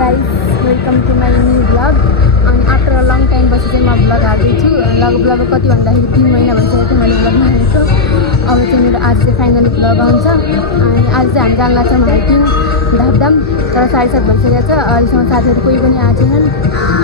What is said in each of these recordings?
guys, welcome to my new vlog. And after a long time पछि चाहिँ म vlog हाल्दैछु. लगभग कति भन्दाखेरि 3 महिना भइसक्यो थियो मैले vlog हालेको। अब चाहिँ मेरो आज चाहिँ फाइनली vlog आउँछ। अनि आज चाहिँ हामी जान लाग्छौँ हाइकिङ धामधाम। तर 7:30 भइसकेको छ। अहिलेसम्म साथीहरू कोही पनि आएको छैनन्।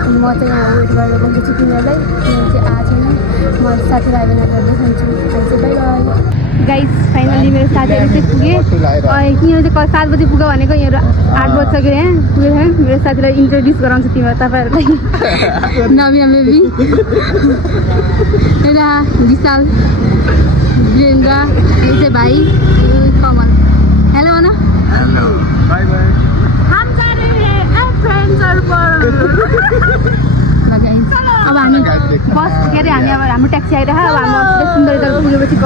अनि म चाहिँ यहाँ वेट गरेर बस्दैछु तिनीहरूलाई। तिनीहरू चाहिँ आएको छैनन्। म साथीलाई आयो भने देखाउँछु। चाहिँ बाई बाई। गाइस फाइनली मेरो साथीहरू चाहिँ पुगे। यिनीहरू चाहिँ 7 बजी पुग्यो भनेको यिनीहरू 8 बजिसक्यो यहाँ पुगेर मेरो साथीलाई इन्ट्रोड्युस गराउँछु तिमीहरू तपाईँहरूलाई। नमिया बेबी यता विशाल वीरेन्द्र यो चाहिँ भाइ कमल। हेलो भन। Hello by by. हम जा रहे हैं एंड फ्रेंड्स आर अब हामी बस के अरे हामी अब हाम्रो ट्याक्सी आइरहेको अब हाम्रो सुन्दरता पुगेपछि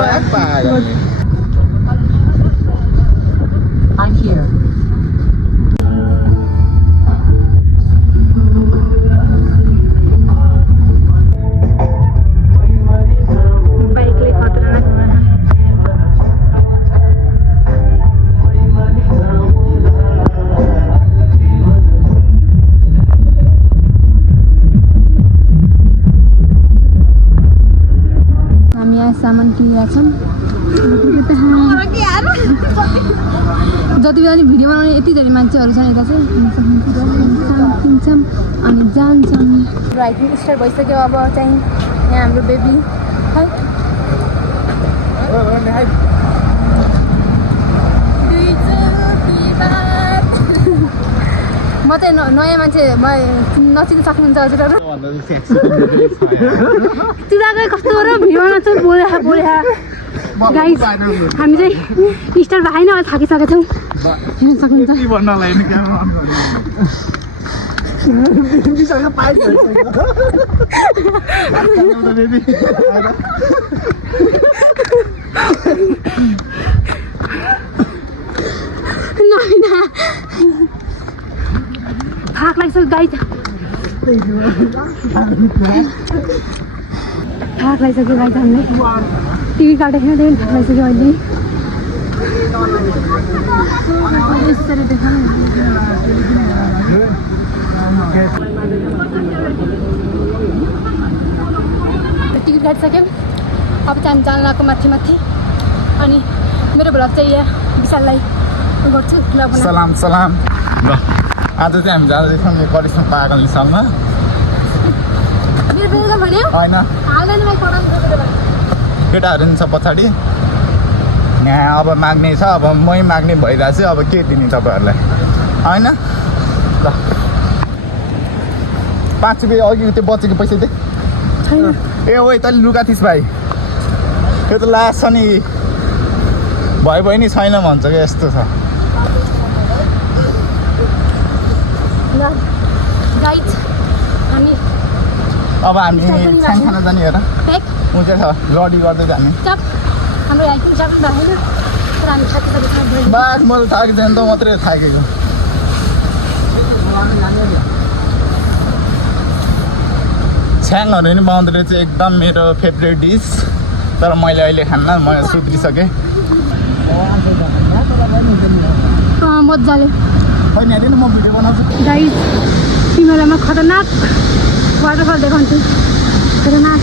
I'm here. बाइकले खतरनाक हामी यहाँ सामान किनिरहेको छौँ। जति बेला नि भिडियो बनाउने यति धेरै मान्छेहरू छन् यता चाहिँ किन्छौँ अनि जान्छौँ। हाइकिङ स्टार्ट भइसक्यो। अब चाहिँ यहाँ हाम्रो बेबी है म चाहिँ नयाँ मान्छे नचिन्न सक्नुहुन्छ हजुरहरू। तिनीहरू कस्तो हो र भिडियोमा चाहिँ बोले गाइस हामी चाहिँ स्टार्ट भएन अहिले थाकिसकेको छौँ हेर्न सक्नुहुन्छ। थाक लाग्छ गाइस थाक लागिसक्यो गाइस हामीले टिभी काटेको थियो त्यही थाक लागिसक्यो अहिले। यसरी देखाउनु टिकट काटिसक्यौँ। अब चाहिँ जान लाग्यो माथि अनि मेरो भ्लग चाहिँ यहाँ विशाललाई गर्छु। सलाम सलाम। ल आज चाहिँ हामी जाँदैछौँ यो करिस्मा पागलसँग। होइन केटाहरू नि छ पछाडि यहाँ अब माग्ने छ। अब मै माग्ने भइरहेको छु। अब के दिने तपाईँहरूलाई होइन। ल 5 रुपियाँ अघि त्यो बचेको पैसा दे। ए ओ तैँले लुगा थिइस् भाइ त्यो त लास्ट छ नि भयो नि छैन भन्छ क्या यस्तो छ। अब हामी सानसानो जाने हेर ऊ चाहिँ छ रडी गर्दै जाने। बास मैले थाकेको छैन त मात्रै थाकेको। छ्याङहरू नि बनाउँदो रहेछ एकदम मेरो फेभरेट डिस। तर मैले अहिले खान्न म सुध्रिसकेँ। मजाले होइन हेरेन म भिडियो बनाउँछु। गाइस तिमीहरूलाई म खतरनाक वाटरफल देखाउँछु। खतरनाक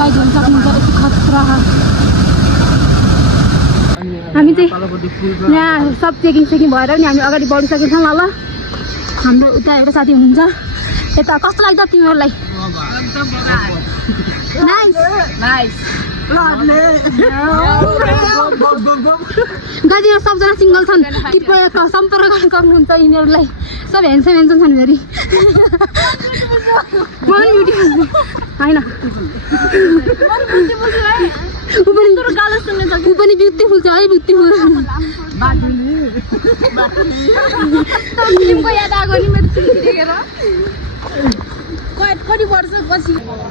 गाइस हुन्छ यति खतरा। हामी चाहिँ यहाँ सब चेकिङ भएर नि हामी अगाडि बढिसकेको छौँ। ल हाम्रो उता एउटा साथी हुनुहुन्छ यता। कस्तो लाग्छ तिमीहरूलाई? गाडी सबजना सिङ्गल छन् कृपया सम्पर्क गर्नुहुन्छ यिनीहरूलाई। सब हेन्सम छन् फेरि। म पनि ब्युटिफुल होइन ऊ पनि ब्युटिफुल छ है ब्युटिफुल।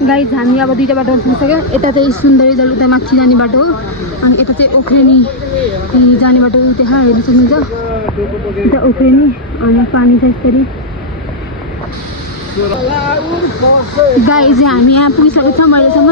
गाइस हामी अब दुईवटा बाटो पुगिसक्यो। यता चाहिँ सुन्दरी जल उता माथि जाने बाटो हो अनि यता चाहिँ ओख्रेनी जाने बाटो त्यहाँ हेर्न सक्नुहुन्छ। उता ओख्रेनी अनि पानी छ यसरी। गाई चाहिँ हामी यहाँ पुगिसकेको छौँ अहिलेसम्म।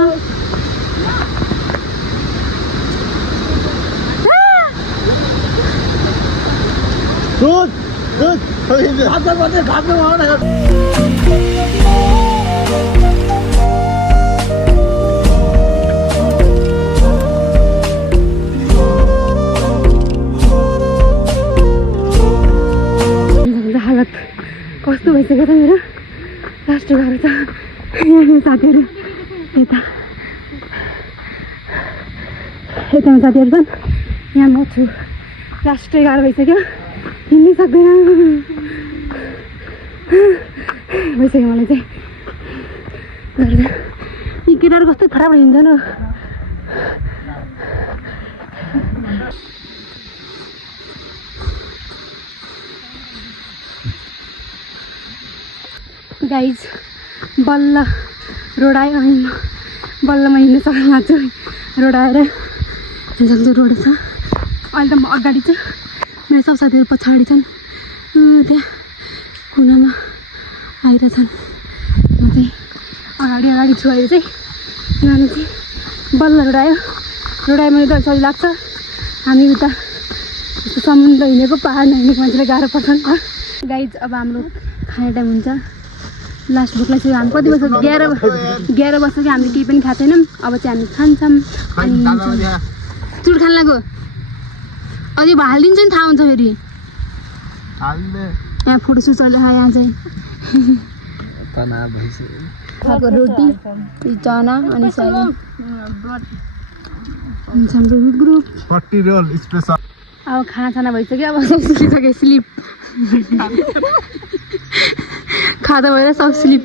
हालत कस्तो भइसक्यो त मेरो, लास्ट गाह्रो छ। यहाँ साथीहरू यतामा साथीहरू छन्, यहाँ म छु। लास्टै गाह्रो भइसक्यो, हिँड्नै सक्दैन भइसक्यो मलाई चाहिँ। यी केटाहरू कस्तो खराब हिँड्छ न। गाइज बल्ल रोड आयो, अनि बल्ल म हिँड्न सक्नु लाग्छु। रोड आएर हिँड्छ रोड छ। अहिले त म अगाडि छु, मेरो सब साथीहरू पछाडि छन्, त्यहाँ कुनामा आइरहेछन्। म चाहिँ अगाडि छु। अहिले चाहिँ जानु चाहिँ बल्ल रोड आयो भने त सही लाग्छ। हामी उता यस्तो समुद्र हिँडेको पाहाड नहिँडेको मान्छेलाई गाह्रो पर्छ नि त। गाइज अब हाम्रो खाने टाइम हुन्छ। लास्ट भोक लाग्छ। हामी कति बज्छ? 11 बज्छ कि हामीले केही पनि खाएको छैनौँ। अब चाहिँ हामी खान्छौँ अनि चुट खान लाग्यो। अझै हालिदिन्छ नि, थाहा हुन्छ फेरि। यहाँ फोटोसुट चल्दैछ। यहाँ चाहिँ खाएको रोटी, चना अनि साली हाम्रो ग्रुप। अब खाना भइसक्यो। अब सुतिसक्यो, स्लिप खाँदा भएर सब स्लिप।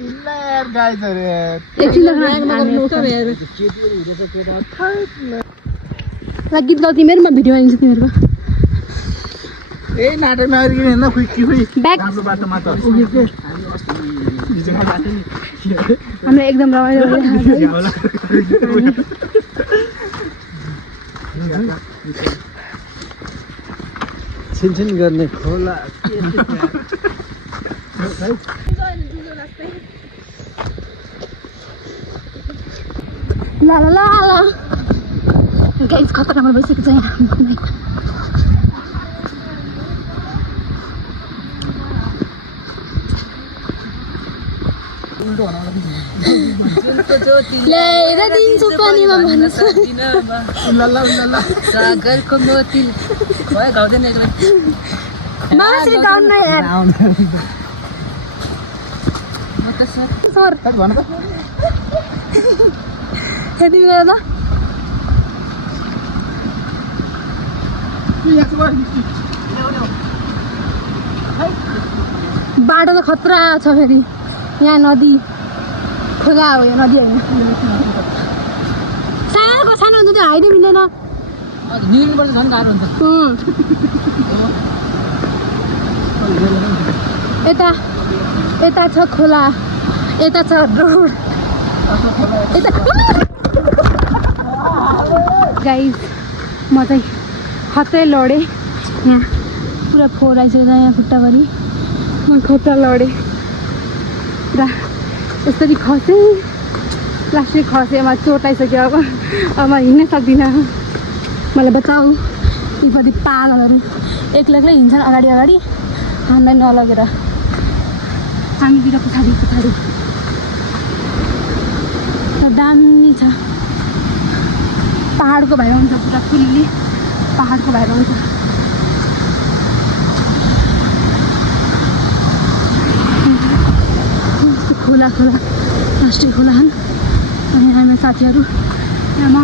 गीत गाउ तिमीहरू, म भिडियो बनाइदिन्छु तिमीहरूको। हाम्रो एकदम रमाइलो छिनछिन गर्ने खोला। ला गाइस खतरा भइसकेको छ यहाँ। ल्याएर दिन्छु पानीमा भन्नुहोस्। सागरको मोती भयो, गाउँदैन एक्लै। मासरी गाउन यार। सर यति गरेर त बाटो त खतरा छ फेरि। यहाँ नदी खोला हो, यो नदी होइन। सानो हुन्छ त्यो हाइट मिल्दैन। यता छ खोला, यता छ रोड, यता गाइस म चाहिँ खतरै लडेँ। यहाँ पुरा फोहोर आइसकेको छ यहाँ खुट्टाभरि। म खुट्टा लडेँ पुरा, यसरी खसेँ। प्लास्टिक खसेँ, म चोट आइसक्यो। अब म हिँड्नै सक्दिनँ। मलाई बचाऊ। यी कति पागलहरू एक्लै हिँड्छन् अगाडि हामीलाई नलगेर। हामीतिर पछाडि दामी छ। पाहाडको भाइब हुन्छ, पुरा फुल्ली पाहाडको भाइब हुन्छ। खोला लास्टै खोला छन्। अनि हाम्रो साथीहरू, यहाँ म,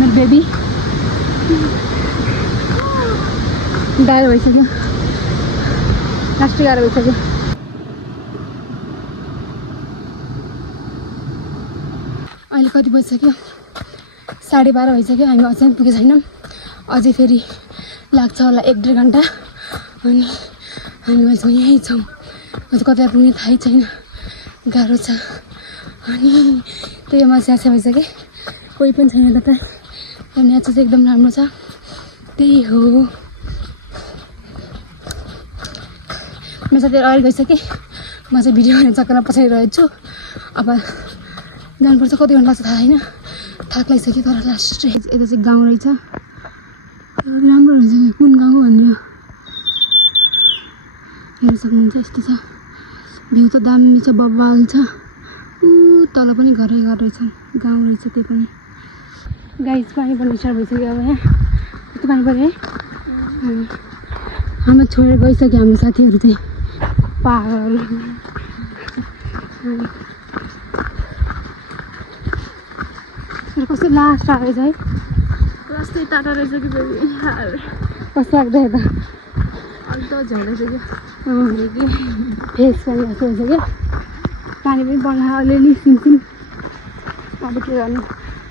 मेरो बेबी। गाह्रो भइसक्यो, लास्टै गाह्रो भइसक्यो। अहिले कति बजिसक्यो? 12:30 भइसक्यो। हामी अझै पुगेको छैनौँ। अझै फेरि लाग्छ होला 1-1.5 घन्टा। अनि हामी अझै यहीँ छौँ। अझै कता पुग्ने थाहै छैन, गाह्रो छ। अनि त्यही म स्याहार भइसकेँ, कोही पनि छैन त। अनि यहाँ चाहिँ एकदम राम्रो छ। त्यही हो, मेरो साथीहरू अगाडि गइसकेँ। म चाहिँ भिडियो बनाउने चक्करमा पछाडि रहेको छु अब जानुपर्छ कति घन्टा लाग्छ थाहा छैन थाक लागिसक्यो तर लास्ट यता चाहिँ गाउँ रहेछ राम्रो हुन्छ कि कुन गाउँ हो भन्ने हेर्न सक्नुहुन्छ यस्तो छ भ्यू त दामी छ बब्बाल छ तल पनि घर रहेछन् गाउँ रहेछ त्यो पनि गाइस पानी पर्ने स्टार्ट भइसक्यो अब यहाँ कस्तो पानी पऱ्यो है हाम्रो छोडेर गइसक्यो हाम्रो साथीहरू चाहिँ पाहाडहरू कस्तो लास्ट टाढो रहेछ है कस्तै टाढो रहेछ कि कस्तो लाग्दै त अन्त झरेछ कि फेस पनि जस्तो रहेछ क्या पानी पनि पर्न अलिअलि सिमसिम अब के गर्नु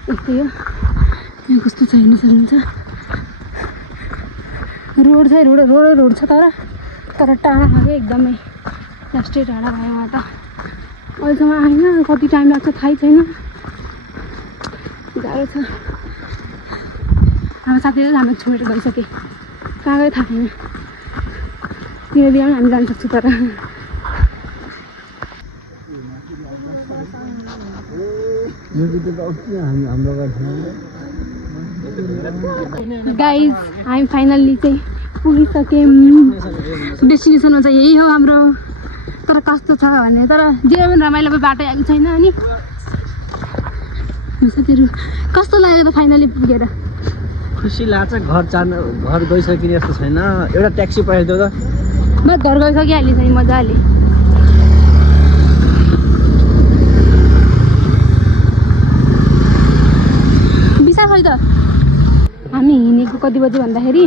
यस्तै हो यहाँ कस्तो छ हेर्न सक्नुहुन्छ रोड चाहिँ रोड छ तर टाढा खायो एकदमै लास्टै टाढा भयो उहाँ त अहिलेसम्म आएन कति टाइम लाग्छ थाहै छैन गाह्रो छ हाम्रो साथीहरू हाम्रो छोडेर गइसके कहाँ गयो थाहा छैन तिनीहरू बिहान हामी जान सक्छौँ तर गाइज हामी फाइनल्ली चाहिँ पुगिसक्यौँ डेस्टिनेसनमा चाहिँ यही हो हाम्रो तर कस्तो छ भने तर जे पनि रमाइलो बाटो आएको छैन अनि साथीहरू कस्तो लाग्यो त फाइनली पुगेर खुसी लाग्छ घर गइसकिने जस्तो छैन एउटा ट्याक्सी पठाइदियो त म घर गइसकिहालेँ चाहिँ मजाले बिसाखै त हामी हिँडेको कति बजी भन्दाखेरि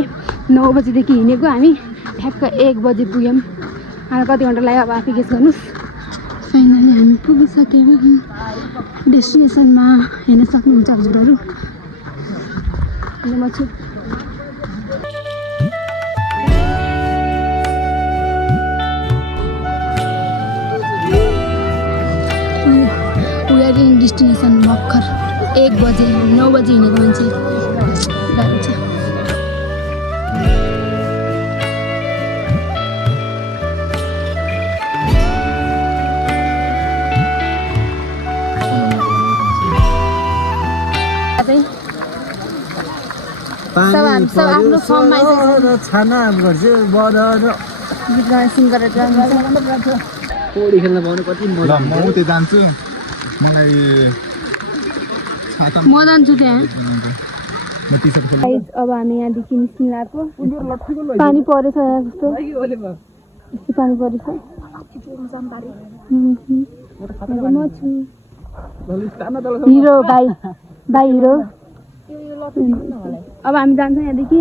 9 बजीदेखि हिँडेको हामी ठ्याक्क 1 बजी पुग्यौँ हामी कति घन्टा लाग्यो अब आफै गेस गर्नुहोस् फाइनली हामी पुगिसक्यौँ डेस्टिनेसनमा हेर्न सक्नुहुन्छ हजुरहरू म छु डेस्टिनेसन भर्खर 1 बजे 9 बजी हिँडेको मान्छे गाह्रो छ सब आफ्नो फर्ममा छाना गर्छु गीत गाउने सिङ्गर पौडी खेल्न पाउनु कति मजा म उतै जान्छु मलाई म जान्छु त्यहाँ म टी-सर्ट खोल्नु अब हामी यहाँदेखि निस्किनु आएको पानी परेछ यहाँ कस्तो यस्तो पानी परेछ म छु हिरो भाइ हिरो अब हामी जान्छौँ यहाँदेखि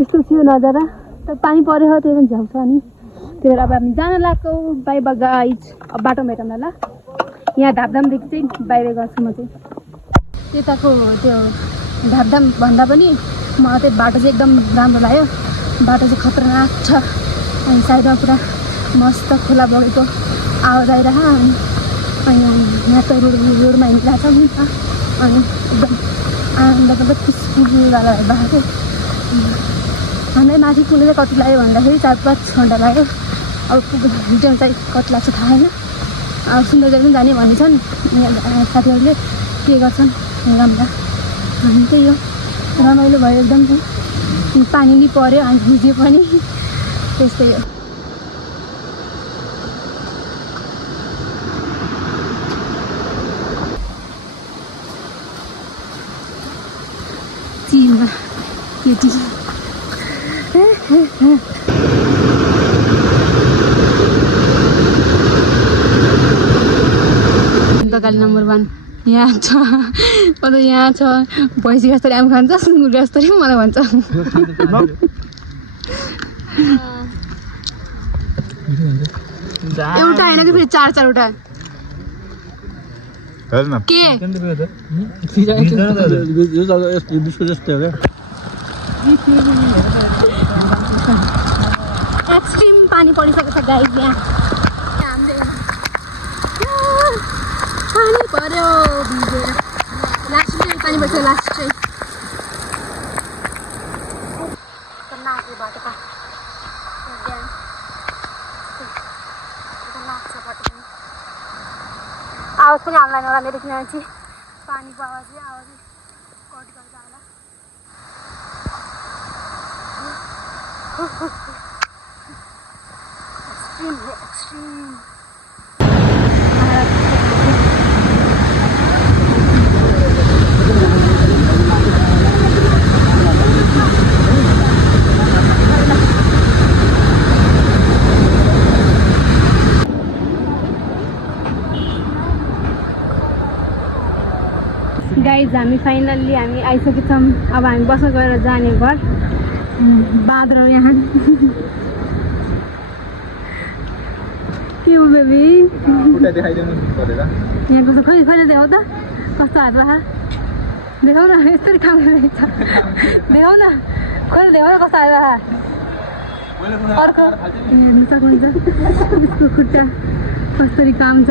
यस्तो थियो नजारा तर पानी परेछ त्यही पनि झ्याउँछ अनि त्यही भएर अब हामी जान लाग्छौँ बाई गाइज अब बाटो भेटौँ ल यहाँ धापधामदेखि चाहिँ बाहिर गर्छु म चाहिँ त्यताको त्यो धापधाम भन्दा पनि मलाई चाहिँ बाटो चाहिँ एकदम राम्रो लाग्यो बाटो चाहिँ खतरनाक छ अनि साइडमा पुरा मस्त खोला बगेको आवाज आइरह अनि यहाँ त रोडमा हिँडिरहेको छ नि त अनि एकदम आनन्दको खुसफुलवाला भएको हामीलाई माथि पुग्नु चाहिँ कति लाग्यो भन्दाखेरि 4-5 घन्टा लाग्यो अब रिटर्न चाहिँ कति लाग्छ थाहा छैन अब सुन्दरजल पनि जाने भन्दैछन् साथीहरूले के गर्छन् राम्रो हामी त्यही हो रमाइलो भयो एकदम पानी नि पऱ्यो अनि भिज्यो पनि त्यस्तै हो चिलमा केटी तकाली नम्बर 1 यहाँ छ अन्त यहाँ छ भैँसी जस्तरी आम खान्छ सुँगुर जस्तरी मलाई भन्छ एउटा होइन कि फेरि 4 वटा के एक्सट्रिम पानी परिसकेको छ गाइस यहाँ पानी पर्यो भिजेर लास्ट चाहिँ पानी पर्छ लास्ट चाहिँ नाच्यो बाटो आवाज पनि आउँदैन होला मेरो किनभने पानीको आवाजले कट गर्छ होला एक्सट्रिम गाइज हामी फाइनल्ली हामी आइसकेछौँ अब हामी बस गएर जाने घर बाँदर यहाँ के हो बेबी यहाँ कस्तो खोइ खोइ देखाउ त कस्तो हात बाखा देखाउ न यस्तरी काम रहेछ देखाउ न खोइ देखाउ न कस्तो हात बाखा अर्को हेर्नु सक्नुहुन्छ यसको खुट्टा कसरी काम छ